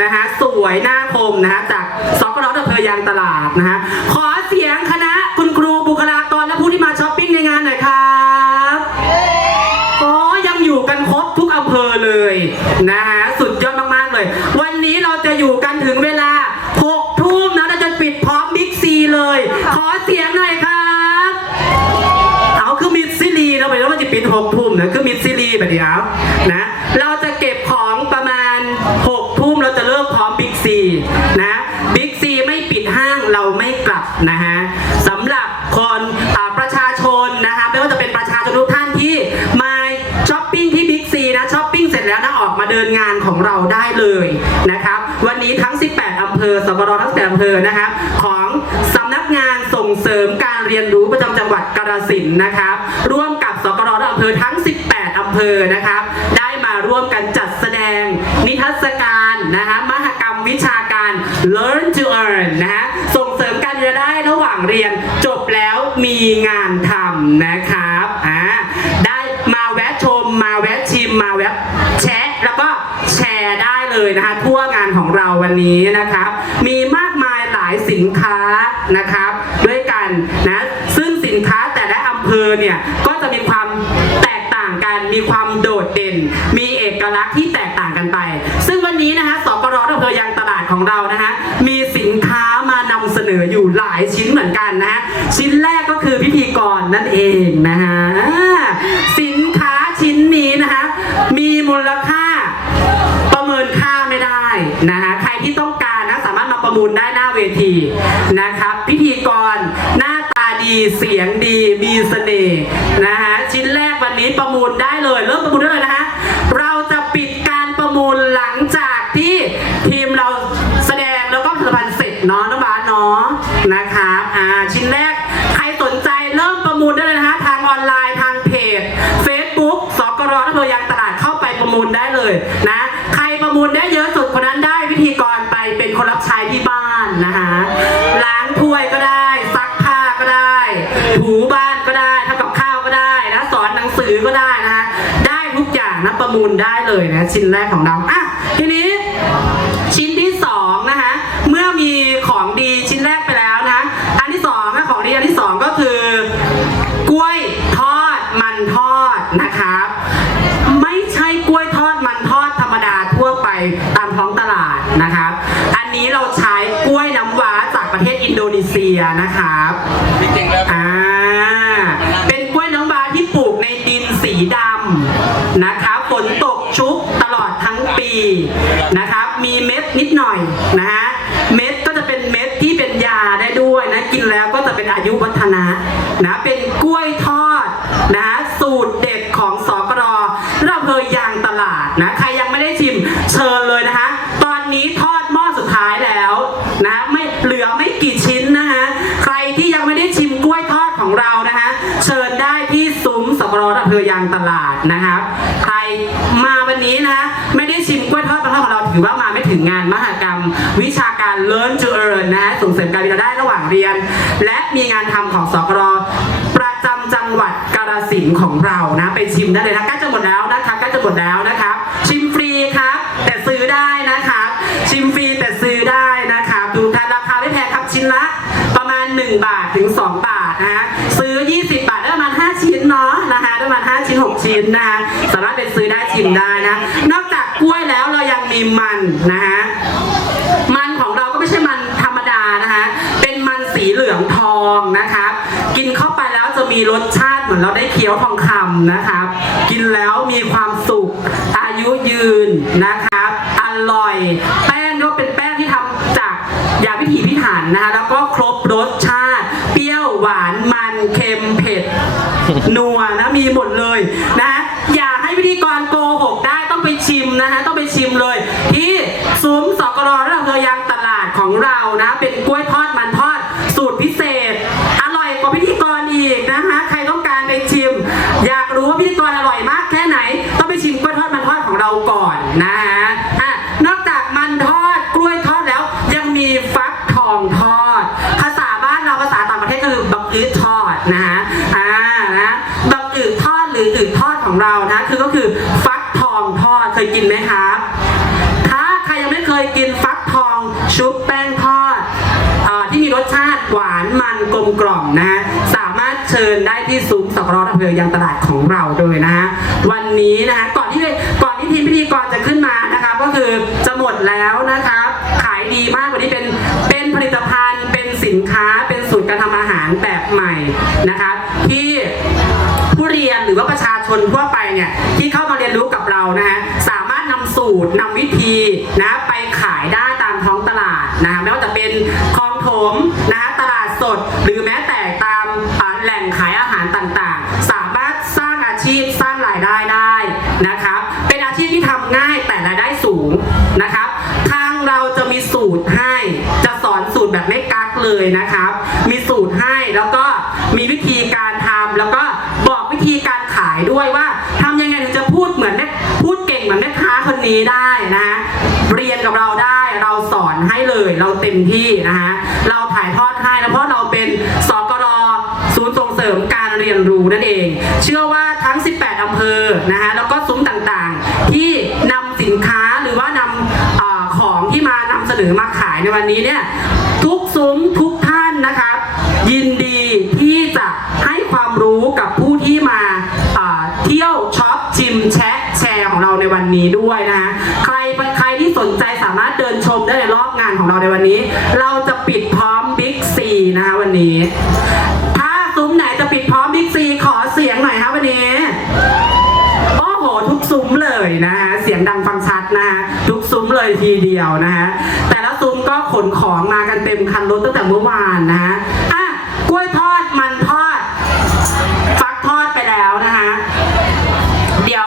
นะฮะสวยหน้าคมนะฮะจากสกรอำเภอยางตลาดนะฮะขอเสียงคณะคุณครูบุคลากรและผู้ที่มาช้อปปิ้งในงานหน่อยครับอ๋อยังอยู่กันครบทุกอำเภอเลยนะฮะสุดยอดมากๆเลย วันนี้เราจะอยู่กันถึงเวลา6ทุ่มนะเราจะปิดพร้อมบิ๊กซีเลย ขอเสียงหน่อยครับเอาคือมิดซิลีเราไปแล้วมันจะปิดหกทุ่มนะคือมิดซิลีแบบเดียวนะเราจะเก็บของ ไม่ว่าจะเป็นประชาชนทุกท่านที่มาช้อปปิ้งที่บิ๊กซีนะช้อปปิ้งเสร็จแล้วนะออกมาเดินงานของเราได้เลยนะครับวันนี้ทั้ง 18 อำเภอสกรทั้ง 18 อำเภอนะครับของสำนักงานส่งเสริมการเรียนรู้ประจำจังหวัดกาฬสินธุ์นะครับ ร่วมกับสกรอำเภอทั้ง 18 อำเภอนะครับ ได้มาร่วมกันจัดแสดงนิทรรศการนะคะมหกรรมวิชาการ Learn to Earn นะฮะส่งเสริมการเรียนได้ระหว่างเรียนจบแล้วมีงานทำ นะครับอ่าได้มาแวะชม มาแวะชิมมาแวะแชะแล้วก็แชร์ได้เลยนะคะทั่วงานของเราวันนี้นะครับ มีมากมายหลายสินค้านะครับ ด้วยกันนะซึ่งสินค้าแต่ละอำเภอเนี่ยก็จะมีความแตกต่างกันมีความโดดเด่น มีเอกลักษณ์ที่แตกต่างกันไป ซึ่งวันนี้นะคะสกรอำเภอยางตลาดของเรานะคะมี นั่นเองนะฮะสินค้าชิ้นนี้นะคะมีมูลค่าประเมินค่าไม่ได้นะคะใครที่ต้องการนะสามารถมาประมูลได้หน้าเวทีนะครับพิธีกรหน้าตาดีเสียงดีมีเสน่ห์นะฮะชิ้นแรกวันนี้ประมูลได้เลย เริ่มประมูลได้ เลยนะ ใครประมูลได้เยอะสุดคนนั้นได้วิธีกรไปเป็นคนรับใช้ที่บ้านนะคะล้างถ้วยก็ได้ซักผ้าก็ได้ถูบ้านก็ได้ทำกับข้าวก็ได้นะสอนหนังสือก็ได้นะคะได้ทุกอย่างนะประมูลได้เลยนะชิ้นแรกของเราอะทีนี้ชิ้นที่สองนะคะเมื่อมีของดีชิ้นแรกไปแล้วนะอันที่สองนะของดีอันที่สองก็คือกล้วยทอดมันทอดนะครับ ไม่ใช่กล้วยทอดมันทอดธรรมดาทั่วไปตามท้องตลาดนะครับ อันนี้เราใช้กล้วยน้ำว้าจาก ประเทศอินโดนีเซียนะครับจริงๆแล้วอ่าเป็นกล้วยน้ำว้าที่ปลูกในดินสีดำนะครับฝนตกชุกตลอดทั้งปีนะครับ มีเม็ดนิดหน่อยนะฮะเม็ดก็จะเป็นเม็ดที่เป็นยาได้ด้วยนะกินแล้วก็จะเป็นอายุวัฒนะนะเป็นกล้วยทอดำเภอยางตลาดนะครับ ใครมาวันนี้นะ ไม่ได้ชิมกล้วยทอดมันทอดของเราถือว่ามาไม่ถึงงานมหกรรม วิชาการ Learn to Earn นะส่งเสริมการเรียนได้ระหว่างเรียน และมีงานทำของสกรประจำจังหวัดกาฬสินธุ์ของเรานะ ไปชิมได้เลยนะใกล้จะหมดแล้วนะคะใกล้จะหมดแล้ว นเนาะนะคะได้ประมาณ5ชิ้น6ชิ้นนะฮะสามารถไปซื้อได้ชิมได้นะ นอกจากกล้วยแล้วเรายังมีมันนะฮะมันของเราก็ไม่ใช่มันธรรมดานะคะเป็นมันสีเหลืองทองนะครับกินเข้าไปแล้วจะมีรสชาติเหมือนเราได้เคี้ยวทองคำนะครับกินแล้วมีความสุขอายุยืนนะครับอร่อย แป้งก็เป็นแป้งที่ทำจากยาวิถีพิถันนะคะแล้วก็ครบรสชาติ เปรี้ยวหวานมันเค็มเผ็ดนัวนะ มีหมดเลยนะอย่าให้พิธีกรโกหกได้ต้องไปชิมนะฮะต้องไปชิมเลย ที่ซุ้มสกรระดับเภอยางตลาดของเรานะ เป็นกล้วยทอดมันทอดสูตรพิเศษ อร่อยกว่าพิธีกรอีกนะคะใครต้องการไปชิม อยากรู้ว่าพิธีกรอร่อยมากแค่ไหน ต้องไปชิมกล้วยทอดมันทอดของเราก่อนนะฮะอะนอกจากมันทอดกล้วยทอดแล้วยังมีฟักทองทอด ภาษาบ้านเราภาษาต่างประเทศก็คือบักอื้อทอดนะฮะอ่านะบักอึทอดหรืออึทอดของเรานะคือก็คือฟักทองทอดเค ยกินไหมครับถ้าใครยังไม่เคยกินฟักทองชุบแป้งทอดอที่มีรสชาติหวานมันกลมกล่อมนะฮะสามารถเชิญได้ที่ซุ้มสกรออำเภอยังตลาดของเราด้วยนะฮะวันนี้นะฮะก่อนที่ก่อนที่ทีมพิธีกรจะขึ้นมานะครับก็คือจะหมดแล้วนะครับขายดีมากวันนี้เป็นเป็นผลิตภัณฑ์ เป็นสินค้าเป็นสูตรการทำอาหารแบบใหม่นะครับที่ผู้เรียนหรือว่าประชาชนทั่วไปเนี่ยที่เข้ามาเรียนรู้กับเรานะฮะ สูตรนำวิธีนะไปขายได้ตามท้องตลาดนะไม่ว่าจะเป็นคลองถมนะฮะตลาดสด หรือแม้แต่ตามแหล่งขายอาหารต่างๆ สามารถสร้างอาชีพสร้างรายได้ได้นะครับ เป็นอาชีพที่ทำง่ายแต่รายได้สูงนะครับทางเราจะมีสูตรให้จะสอนสูตรแบบไม่กักเลยนะครับ มีสูตรให้แล้วก็มีวิธีการทำแล้วก็บอกวิธีการขายด้วยว่าีได้นะฮะเรียนกับเราได้เราสอนให้เลยเราเต็มที่นะฮะเราถ่ายทอดให้นะเพราะเราเป็นสกรศูนย์ส่งเสริมการเรียนรู้นั่นเอง เชื่อว่าทั้ง 18 อำเภอนะฮะแล้วก็ซุ้มต่างๆ ที่นำสินค้าหรือว่านำอาของที่มานำเสนอมาขายในวันนี้เนี่ยทุกซุ้มทุกท่านนะครับยินดีที่จะให้ความรู้กับผู้ที่มาอ่าเที่ยวช็อปชิมแชะ แชร์ของเราในวันนี้ด้วยนะฮะใครใครที่สนใจสามารถเดินชมได้ในรอบงานของเราในวันนี้ เราจะปิดพร้อมบิ๊กซีนะคะวันนี้ ถ้าซุ้มไหนจะปิดพร้อมบิ๊กซีขอเสียงหน่อยครับวันนี้โอ้โหทุกซุ้มเลยนะฮะเสียงดังฟังชัดนะฮะทุกซุ้มเลยทีเดียวนะฮะแต่ละซุ้มก็ขนของมากันเต็มคันรถตั้งแต่เมื่อวานนะฮะ